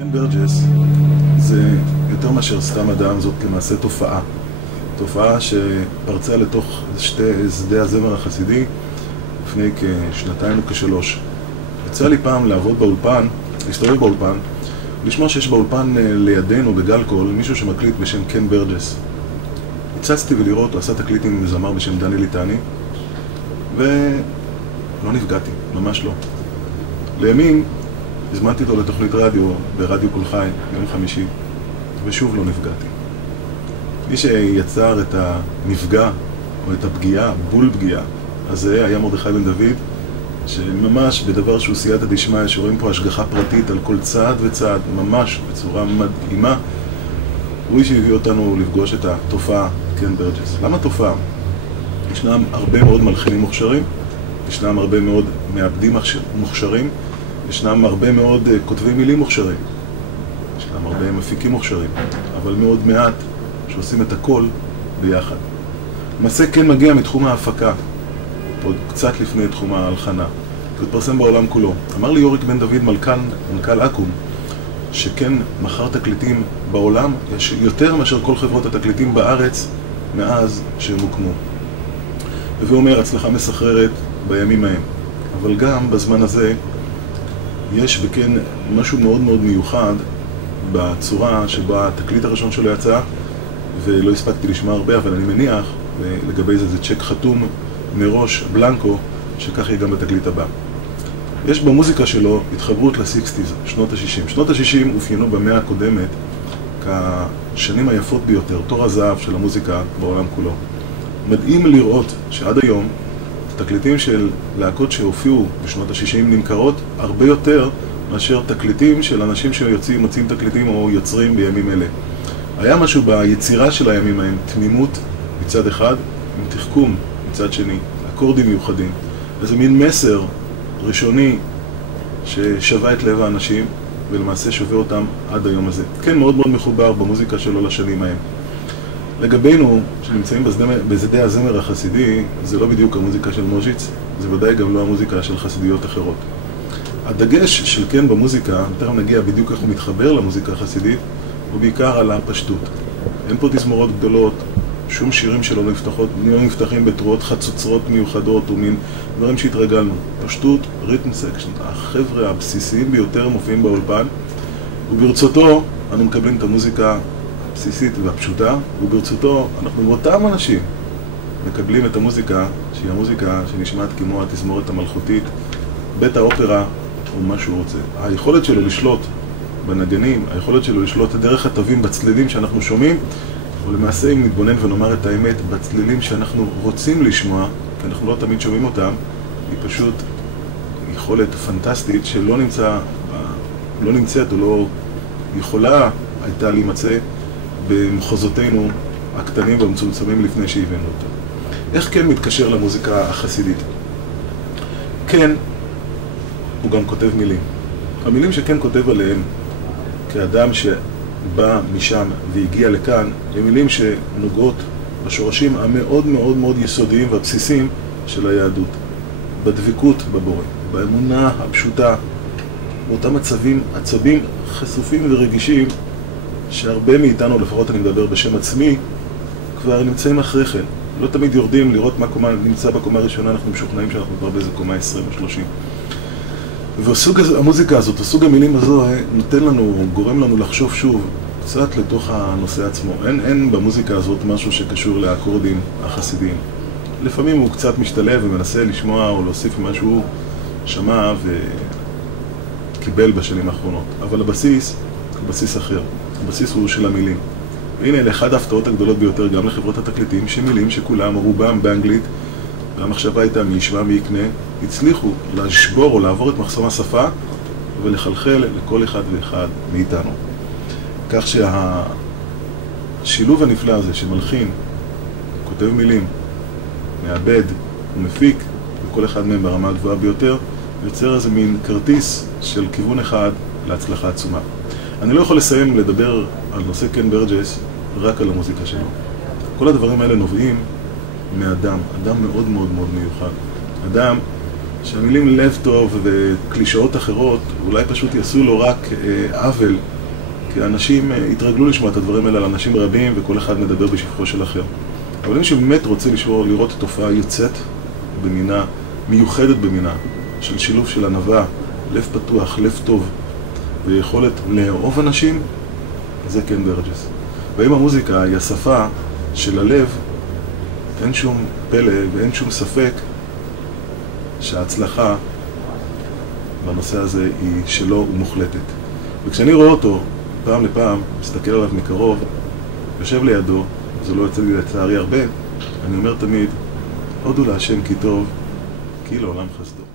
קן ברג'ס זה יותר מאשר סתם אדם, זאת למעשה תופעה. תופעה שפרצה לתוך שדה הזמר החסידי לפני כשנתיים או כשלוש. יצא לי פעם לעבוד באולפן, להסתובב באולפן, לשמוע שיש באולפן לידינו בגלקול מישהו שמקליט בשם קן ברג'ס. הצצתי ולראות, הוא עשה תקליט עם זמר בשם דני ליטני, ולא נפגעתי, ממש לא. לימים הזמנתי אותו לתוכנית רדיו, ברדיו קול חי, יום חמישי, ושוב לא נפגעתי. מי שיצר את הנפגע, או את הפגיעה, בול פגיעה, הזה היה מרדכי בן דוד, שממש בדבר שהוא סייעתא דשמיא, שרואים פה השגחה פרטית על כל צעד וצעד, ממש בצורה מדהימה, הוא שהביא אותנו לפגוש את התופעה קן ברג'ס. למה תופעה? ישנם הרבה מאוד מלחינים מוכשרים, ישנם הרבה מאוד מעבדים מוכשרים, ישנם הרבה מאוד כותבי מילים מוכשרים, ישנם הרבה מפיקים מוכשרים, אבל מאוד מעט שעושים את הכל ביחד. למעשה כן מגיע מתחום ההפקה, עוד קצת לפני תחום ההלחנה, זה התפרסם בעולם כולו. אמר לי יוריק בן דוד, מנכ"ל אקו"ם, שכן מכר תקליטים בעולם יש יותר מאשר כל חברות התקליטים בארץ מאז שהם הוקמו. והוא אומר, הצלחה מסחררת בימים ההם. אבל גם בזמן הזה יש בכן משהו מאוד מאוד מיוחד בצורה שבה התקליט הראשון שלו יצא, ולא הספקתי לשמוע הרבה, אבל אני מניח, לגבי זה צ'ק חתום מראש, בלנקו, שכך יהיה גם בתקליט הבא. יש במוזיקה שלו התחברות ל-60s, שנות ה-60. שנות ה-60 אופיינו במאה הקודמת כשנים היפות ביותר, תור הזהב של המוזיקה בעולם כולו. מדהים לראות שעד היום תקליטים של להקות שהופיעו בשנות ה-60 נמכרות הרבה יותר מאשר תקליטים של אנשים מוצאים תקליטים או יוצרים בימים אלה. היה משהו ביצירה של הימים ההם, תמימות מצד אחד, עם תחכום מצד שני, אקורדים מיוחדים. איזה מין מסר ראשוני ששווה את לב האנשים ולמעשה שווה אותם עד היום הזה. כן, מאוד מאוד מחובר במוזיקה שלו לשנים ההם. לגבינו, שנמצאים בשדה הזמר החסידי, זה לא בדיוק המוזיקה של מוז'יץ, זה ודאי גם לא המוזיקה של חסידיות אחרות. הדגש של כן במוזיקה, תכף נגיע בדיוק איך הוא מתחבר למוזיקה החסידית, הוא בעיקר על הפשטות. אין פה תזמורות גדולות, שום שירים שלו לא נפתחים בתרועות חצוצרות מיוחדות ומין דברים שהתרגלנו. פשטות, ריתם סקשן, החבר'ה הבסיסיים ביותר מופיעים באולפן, וברצותו אנו מקבלים את המוזיקה הבסיסית והפשוטה, וברצותו אנחנו מאותם אנשים מקבלים את המוזיקה, שהיא המוזיקה שנשמעת כמו התזמורת המלכותית, בית האופרה או מה שהוא רוצה. היכולת שלו לשלוט בנגנים, היכולת שלו לשלוט דרך התווים בצלילים שאנחנו שומעים, ולמעשה אם נתבונן ונאמר את האמת, בצלילים שאנחנו רוצים לשמוע, כי אנחנו לא תמיד שומעים אותם, היא פשוט יכולת פנטסטית שלא נמצאת או לא יכולה הייתה להימצא במחוזותינו הקטנים והמצומצמים לפני שהבאנו אותה. איך כן מתקשר למוזיקה החסידית? כן, הוא גם כותב מילים. המילים שכן כותב עליהם כאדם שבא משם והגיע לכאן, הם מילים שנוגעות בשורשים המאוד מאוד מאוד יסודיים והבסיסיים של היהדות. בדבקות בבורא, באמונה הפשוטה, באותם עצבים חשופים ורגישים שהרבה מאיתנו, לפחות אני מדבר בשם עצמי, כבר נמצאים אחרי כן. לא תמיד יורדים לראות מה קומה נמצא בקומה הראשונה, אנחנו משוכנעים שאנחנו כבר באיזה קומה 20 או 30. וסוג המוזיקה הזאת, הסוג המילים הזו, נותן לנו, גורם לנו לחשוב שוב קצת לתוך הנושא עצמו. אין במוזיקה הזאת משהו שקשור לאקורדים החסידיים. לפעמים הוא קצת משתלב ומנסה לשמוע או להוסיף מה שהוא שמע וקיבל בשנים האחרונות. אבל הבסיס הוא בסיס אחר. הבסיס הוא של המילים. והנה, לאחד ההפתעות הגדולות ביותר גם לחברות התקליטים, שמילים שכולם, רובם באנגלית, והמחשבה הייתה מי ישמע מי יקנה, הצליחו לשבור או לעבור את מחסום השפה ולחלחל לכל אחד ואחד מאיתנו. כך שהשילוב הנפלא הזה שמלחין, כותב מילים, מעבד ומפיק, וכל אחד מהם ברמה הגבוהה ביותר, יוצר איזה מין כרטיס של כיוון אחד להצלחה עצומה. אני לא יכול לסיים לדבר על נושא קן ברג'ס רק על המוזיקה שלו. כל הדברים האלה נובעים מאדם, אדם מאוד מאוד מאוד מיוחד. אדם שהמילים לב טוב וקלישאות אחרות אולי פשוט יעשו לו רק עוול, כי האנשים התרגלו לשמוע את הדברים האלה על אנשים רבים וכל אחד מדבר בשבחו של אחר. אבל מי שבאמת רוצה לראות תופעה יוצאת במינה, מיוחדת במינה, של שילוב של ענווה, לב פתוח, לב טוב ויכולת לאהוב אנשים, זה קן ברג'ס. ואם המוזיקה היא השפה של הלב, אין שום פלא ואין שום ספק שההצלחה בנושא הזה היא שלו ומוחלטת. וכשאני רואה אותו פעם לפעם, מסתכל עליו מקרוב, יושב לידו, זה לא יוצא לי לצערי הרבה, אני אומר תמיד, הודו להשם כי טוב, כי לעולם חסדו.